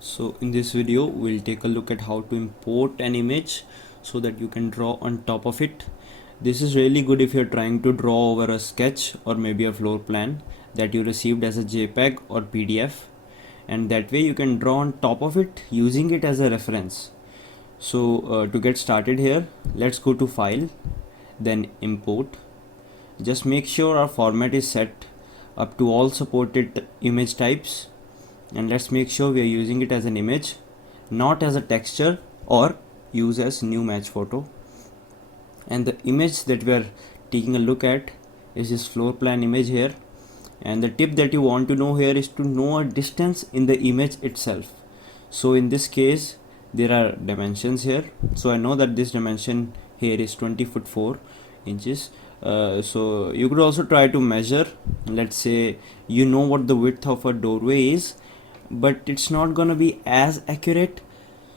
So in this video we'll take a look at how to import an image so that you can draw on top of it. This is really good if you're trying to draw over a sketch or maybe a floor plan that you received as a JPEG or PDF, and that way you can draw on top of it using it as a reference. So to get started here, let's go to File, then Import. Just make sure our format is set up to all supported image types, and let's make sure we are using it as an image, not as a texture or use as new match photo. And the image that we are taking a look at is this floor plan image here, and the tip that you want to know here is to know a distance in the image itself. So in this case there are dimensions here, so I know that this dimension here is 20 foot 4 inches. So you could also try to measure, let's say you know what the width of a doorway is, but it's not gonna be as accurate,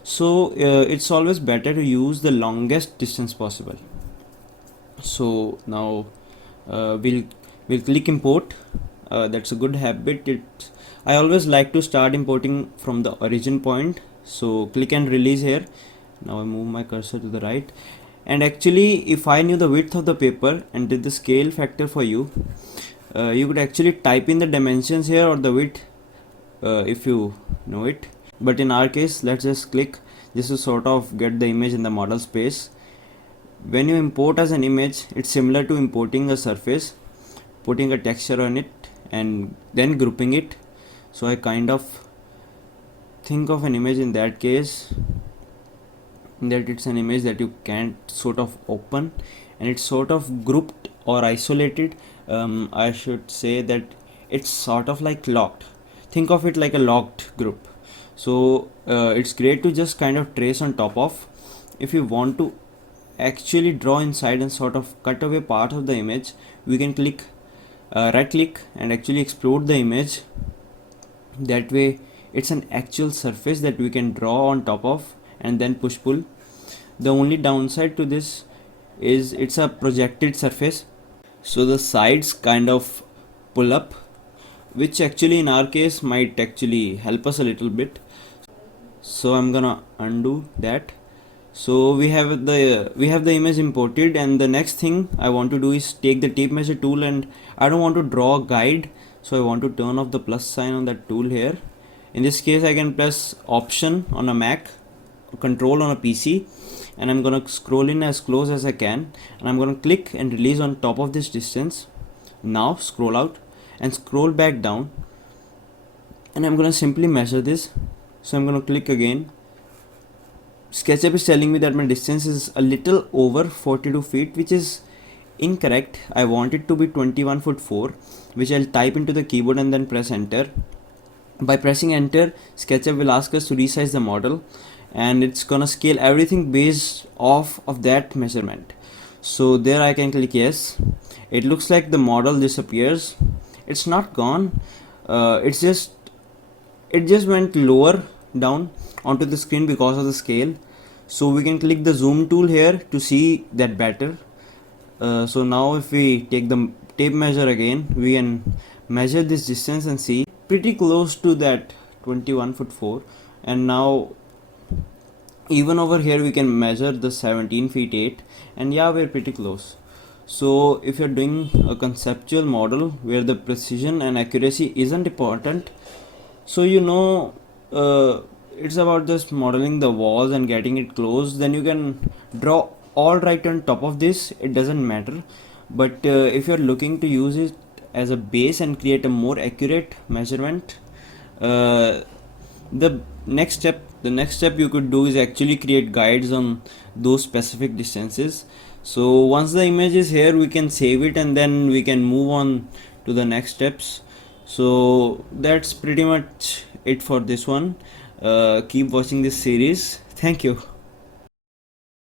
so it's always better to use the longest distance possible. So now we'll click import. That's a good habit. I always like to start importing from the origin point, so click and release here. Now I move my cursor to the right, and actually if I knew the width of the paper and did the scale factor for you, you could actually type in the dimensions here or the width if you know it, but in our case let's just click just to sort of get the image in the model space. When you import as an image, it's similar to importing a surface, putting a texture on it and then grouping it. So I kind of think of an image in that case that it's an image that you can't sort of open, and it's sort of grouped or isolated. I should say that it's sort of like locked. Think of it like a locked group. So it's great to just kind of trace on top of. If you want to actually draw inside and sort of cut away part of the image, we can click right click and actually explode the image. That way it's an actual surface that we can draw on top of and then push pull. The only downside to this is it's a projected surface, so the sides kind of pull up, which actually in our case might actually help us a little bit. So I'm gonna undo that. So we have the image imported, and the next thing I want to do is take the tape measure tool, and I don't want to draw a guide, so I want to turn off the plus sign on that tool here. In this case I can press Option on a Mac, Control on a PC, and I'm gonna scroll in as close as I can, and I'm gonna click and release on top of this distance. Now scroll out and scroll back down, and I'm gonna simply measure this. So I'm gonna click again. Sketchup is telling me that my distance is a little over 42 feet, which is incorrect. I want it to be 21 foot 4, which I'll type into the keyboard and then press enter. By pressing enter, Sketchup will ask us to resize the model, and it's gonna scale everything based off of that measurement. So there I can click yes. It looks like the model disappears. It's not gone. It just went lower down onto the screen because of the scale. So we can click the zoom tool here to see that better. So now if we take the tape measure again, we can measure this distance and see pretty close to that 21 foot 4, and now even over here we can measure the 17 feet 8, and yeah, we're pretty close. So if you're doing a conceptual model where the precision and accuracy isn't important, so you know it's about just modeling the walls and getting it close, then you can draw all right on top of this, it doesn't matter. But if you're looking to use it as a base and create a more accurate measurement, the next step you could do is actually create guides on those specific distances. So once the image is here, we can save it and then we can move on to the next steps. So that's pretty much it for this one. Keep watching this series. Thank you.